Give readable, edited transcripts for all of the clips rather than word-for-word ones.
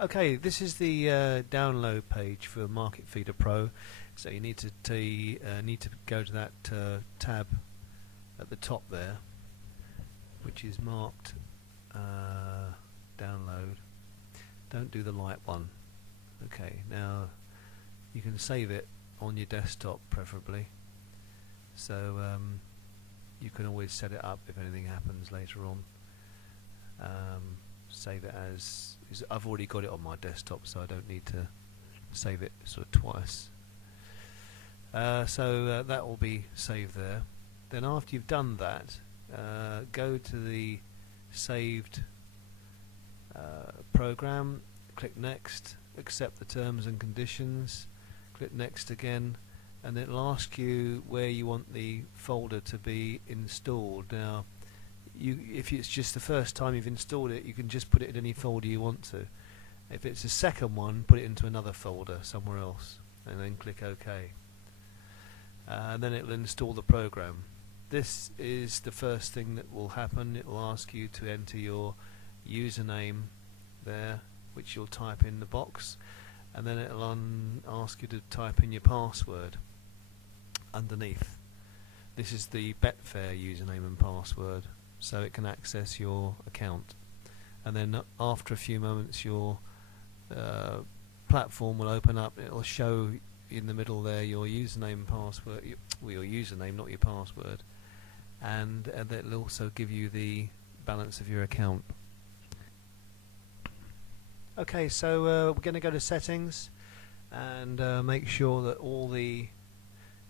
Okay, this is the download page for Market Feeder Pro. So you need to go to that tab at the top there, which is marked download. Don't do the light one. Okay, now you can save it on your desktop preferably. So you can always set it up if anything happens later on. Save it as I've already got it on my desktop, so I don't need to save it sort of twice. So that will be saved there. Then after you've done that, go to the saved program, click next, accept the terms and conditions, click next again, and it'll ask you where you want the folder to be installed. Now if it's just the first time you've installed it, you can just put it in any folder you want to. If it's the second one, put it into another folder somewhere else, and then click OK. And then it'll install the program. This is the first thing that will happen. It will ask you to enter your username there, which you'll type in the box, and then it'll ask you to type in your password underneath. This is the Betfair username and password, so it can access your account. And then after a few moments, your platform will open up. It'll show in the middle there your username and password, your username, not your password, and it'll also give you the balance of your account. Okay, so we're going to go to settings and make sure that all the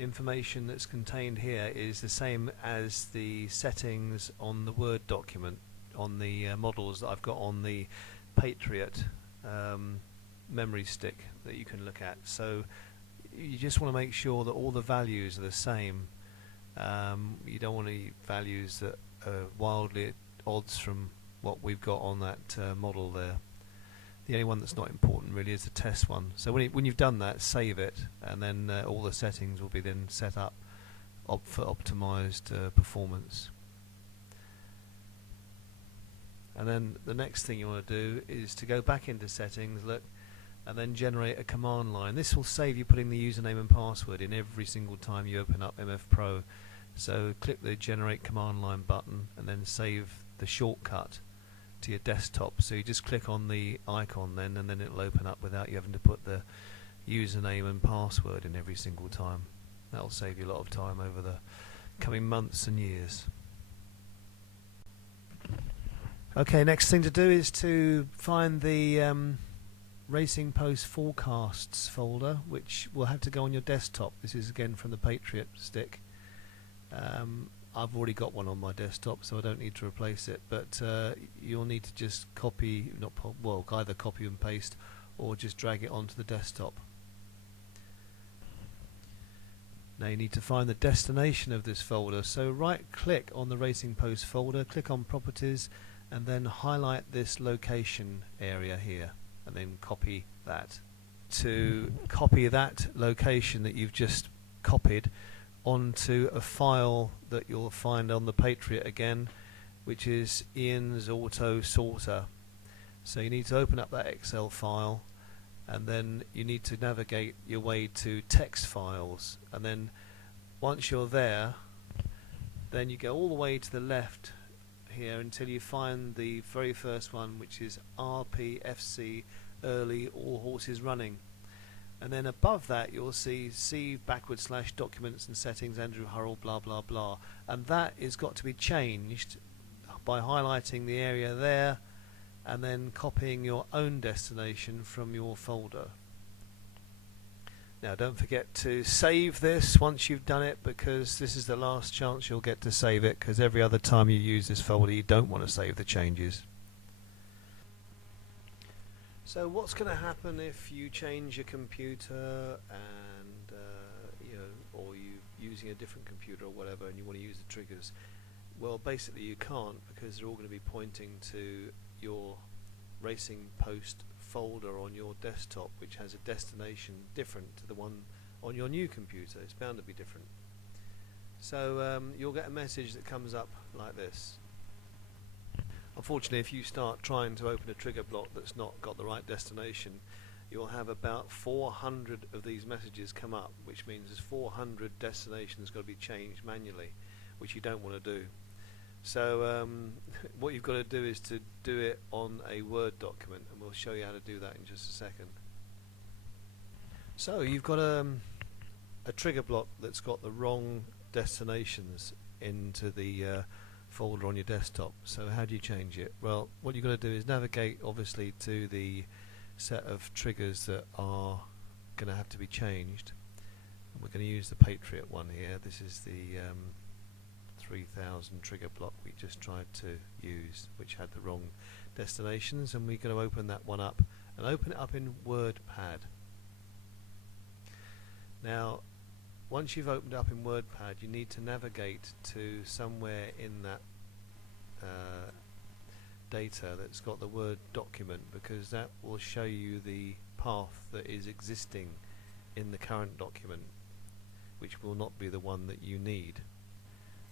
information that's contained here is the same as the settings on the Word document, on the models that I've got on the Patriot memory stick that you can look at. So you just want to make sure that all the values are the same. You don't want any values that are wildly at odds from what we've got on that model there. The only one that's not important really is the test one. So when you've done that, save it, and then all the settings will be then set up for optimized performance. And then the next thing you want to do is to go back into settings, look, and then generate a command line. This will save you putting the username and password in every single time you open up MF Pro. So click the generate command line button and then save the shortcut to your desktop. So you just click on the icon then, and then it'll open up without you having to put the username and password in every single time. That'll save you a lot of time over the coming months and years. Okay, next thing to do is to find the Racing Post Forecasts folder, which will have to go on your desktop. This is again from the Patriot stick. I've already got one on my desktop, so I don't need to replace it, but you'll need to just copy, either copy and paste or just drag it onto the desktop. Now you need to find the destination of this folder, so right click on the Racing Post folder, click on Properties, and then highlight this location area here, and then copy that. To copy that location that you've just copied onto a file that you'll find on the Patriot again, which is Ian's Auto Sorter. So you need to open up that Excel file, and then you need to navigate your way to text files, and then once you're there, then you go all the way to the left here until you find the very first one, which is RPFC Early All Horses Running. And then above that you'll see /documents and settings Andrew Hurrell blah blah blah, and that is got to be changed by highlighting the area there and then copying your own destination from your folder. Now don't forget to save this once you've done it, because this is the last chance you'll get to save it, because every other time you use this folder you don't want to save the changes. So what's going to happen if you change your computer and or you're using a different computer or whatever and you want to use the triggers? Well, basically you can't, because they're all going to be pointing to your Racing Post folder on your desktop, which has a destination different to the one on your new computer. It's bound to be different. So you'll get a message that comes up like this. Unfortunately, if you start trying to open a trigger block that's not got the right destination, you'll have about 400 of these messages come up, which means there's 400 destinations got to be changed manually, which you don't want to do. So what you've got to do is to do it on a Word document, and we'll show you how to do that in just a second. So you've got a trigger block that's got the wrong destinations into the folder on your desktop. So how do you change it? Well, what you've got to do is navigate obviously to the set of triggers that are going to have to be changed. And we're going to use the Patriot one here. This is the 3000 trigger block we just tried to use, which had the wrong destinations, and we're going to open that one up and open it up in WordPad. Now once you've opened up in WordPad, you need to navigate to somewhere in that data that's got the Word document, because that will show you the path that is existing in the current document, which will not be the one that you need.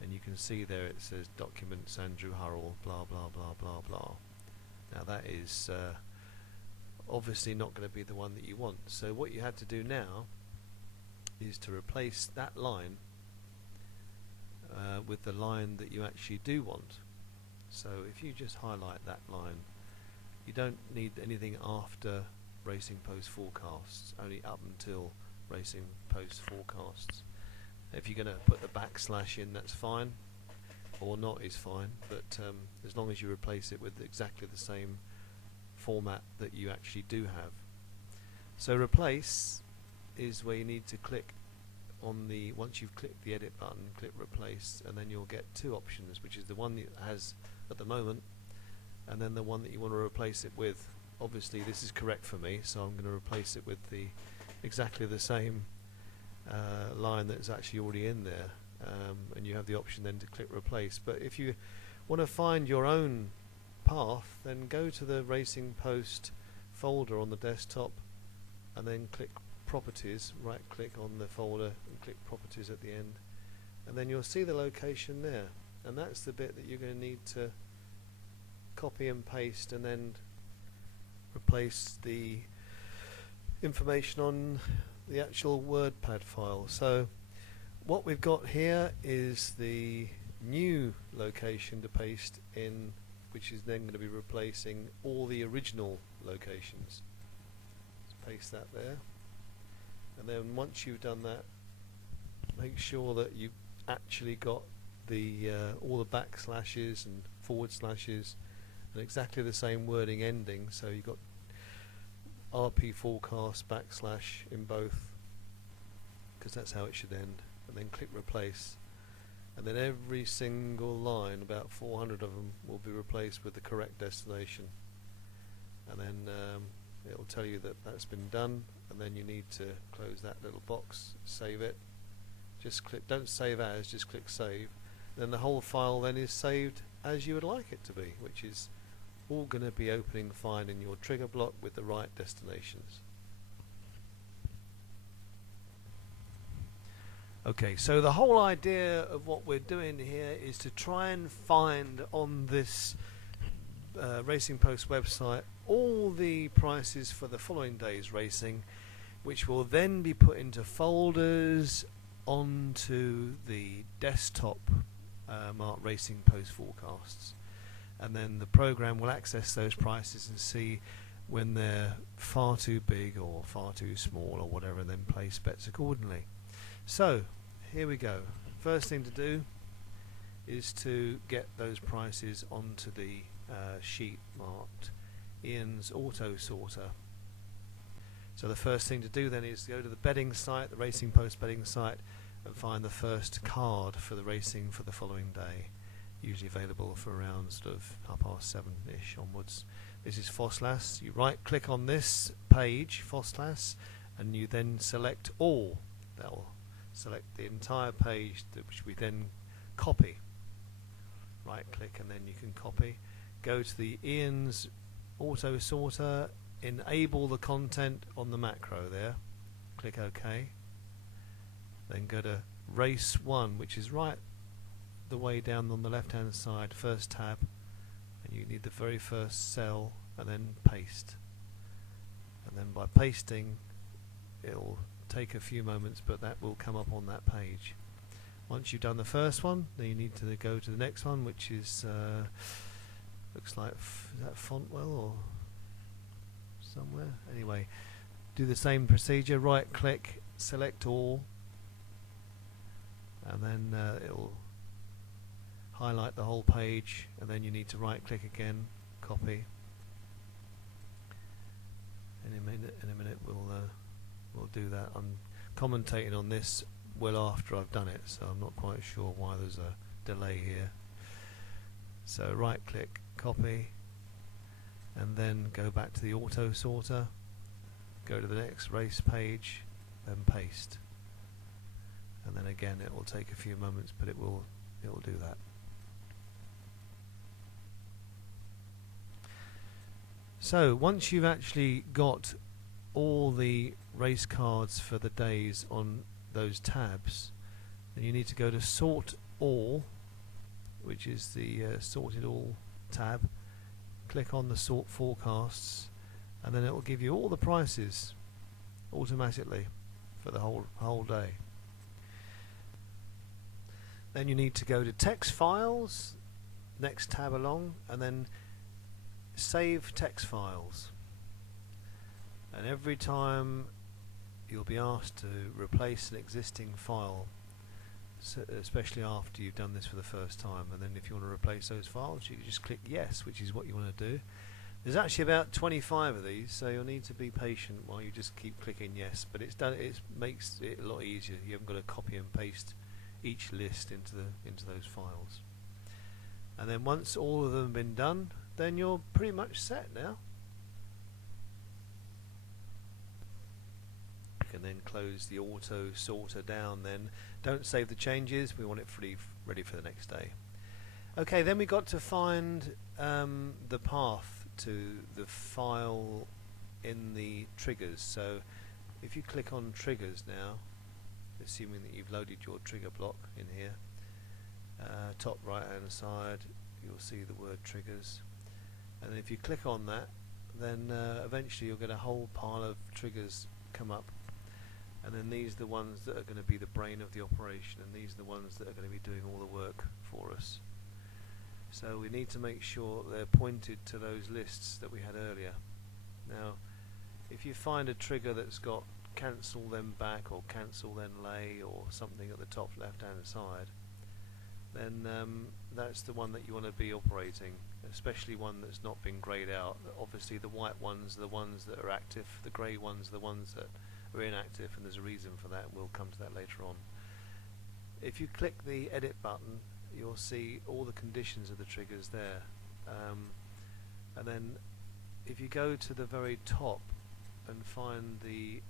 And you can see there it says documents Andrew Hurrell blah blah blah blah blah. Now that is obviously not going to be the one that you want. So what you have to do now is to replace that line with the line that you actually do want. So if you just highlight that line, you don't need anything after Racing Post Forecasts, only up until Racing Post Forecasts. If you're going to put the backslash in, that's fine, or not is fine, but as long as you replace it with exactly the same format that you actually do have. So replace is where you need to click on the, once you've clicked the edit button, click replace, and then you'll get two options, which is the one that it has at the moment and then the one that you want to replace it with. Obviously this is correct for me, so I'm going to replace it with the exactly the same line that's actually already in there, and you have the option then to click replace. But if you want to find your own path, then go to the Racing Post folder on the desktop and then click Properties, right click on the folder and click Properties at the end, and then you'll see the location there, and that's the bit that you're going to need to copy and paste and then replace the information on the actual WordPad file. So what we've got here is the new location to paste in, which is then going to be replacing all the original locations. Let's paste that there, and then once you've done that, make sure that you've actually got the all the backslashes and forward slashes and exactly the same wording ending. So you've got RP forecast backslash in both, because that's how it should end, and then click replace, and then every single line, about 400 of them, will be replaced with the correct destination, and then it will tell you that that's been done, and then you need to close that little box, save it, just click, don't save as, just click save, then the whole file then is saved as you would like it to be, which is all going to be opening fine in your trigger block with the right destinations. Okay, so the whole idea of what we're doing here is to try and find on this Racing Post website all the prices for the following day's racing, which will then be put into folders onto the desktop marked Racing Post Forecasts, and then the program will access those prices and see when they're far too big or far too small or whatever, and then place bets accordingly. So here we go. First thing to do is to get those prices onto the sheet marked Ian's Auto Sorter. So the first thing to do then is to go to the betting site, the Racing Post betting site, and find the first card for the racing for the following day, usually available for around sort of 7:30ish onwards. This is Foslas. You right click on this page, Foslas, and you then select all. That will select the entire page, which we then copy. Right click and then you can copy. Go to the Ian's Auto Sorter, enable the content on the macro there, click OK, then go to Race 1, which is right the way down on the left hand side, first tab, and You need the very first cell and then paste, and then by pasting it'll take a few moments, but that will come up on that page. Once you've done the first one, then you need to go to the next one, which is looks like is that Fontwell or somewhere. Anyway, do the same procedure, right click, select all, and then it'll highlight the whole page, and then you need to right click again, copy. In a minute we'll do that. I'm commentating on this well after I've done it, so I'm not quite sure why there's a delay here. So right click, copy, and then go back to the auto sorter, go to the next race page, then paste, and then again it will take a few moments, but it will do that. So once you've actually got all the race cards for the days on those tabs, then you need to go to Sort All, which is the Sorted All tab. Click on the Sort Forecasts, and then it will give you all the prices automatically for the whole day. Then you need to go to Text Files, next tab along, and then Save Text Files. And every time you'll be asked to replace an existing file, especially after you've done this for the first time, and then if you want to replace those files, you can just click yes, which is what you want to do. There's actually about 25 of these, so you'll need to be patient while you just keep clicking yes, but it's done. It makes it a lot easier. You haven't got to copy and paste each list into those files. And then once all of them have been done, then you're pretty much set now. You can then close the auto sorter down. Then don't save the changes. We want it ready for the next day. Okay, then we got to find the path to the file in the triggers. So if you click on triggers now, assuming that you've loaded your trigger block in here, top right hand side you'll see the word triggers, and then if you click on that, then eventually you'll get a whole pile of triggers come up, and then these are the ones that are going to be the brain of the operation, and these are the ones that are going to be doing all the work for us. So we need to make sure they're pointed to those lists that we had earlier. Now if you find a trigger that's got cancel then back or cancel then lay or something at the top left hand side, then that's the one that you want to be operating, especially one that's not been greyed out. Obviously the white ones are the ones that are active, the grey ones are the ones that are inactive, and there's a reason for that. We'll come to that later on. If you click the edit button, you'll see all the conditions of the triggers there, and then if you go to the very top and find the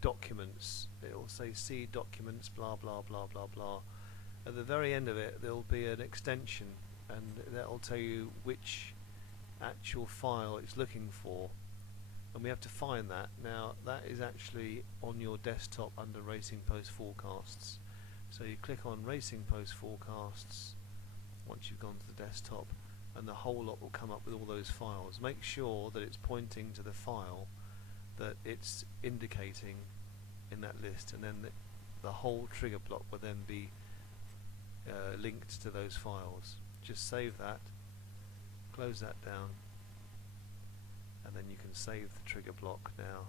documents, it will say see documents blah blah blah blah blah. At the very end of it there will be an extension, and that will tell you which actual file it's looking for, and we have to find that. Now that is actually on your desktop under Racing Post Forecasts, so you click on Racing Post Forecasts once you've gone to the desktop, and the whole lot will come up with all those files. Make sure that it's pointing to the file that it's indicating in that list, and then the whole trigger block will then be linked to those files. Just save that, close that down, and then you can save the trigger block now,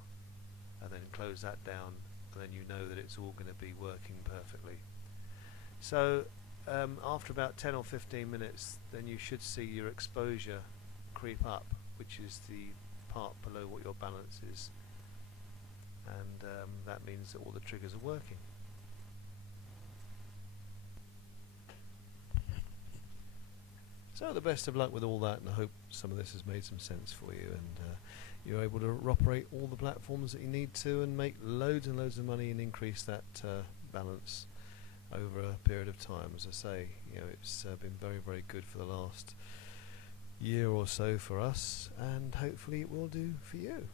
and then close that down, and then you know that it's all going to be working perfectly. So after about 10 or 15 minutes, then you should see your exposure creep up, which is the part below what your balance is, and that means that all the triggers are working. So the best of luck with all that, and I hope some of this has made some sense for you, and you're able to operate all the platforms that you need to and make loads and loads of money and increase that balance over a period of time. As I say, you know, it's been very, very good for the last year or so for us, and hopefully it will do for you.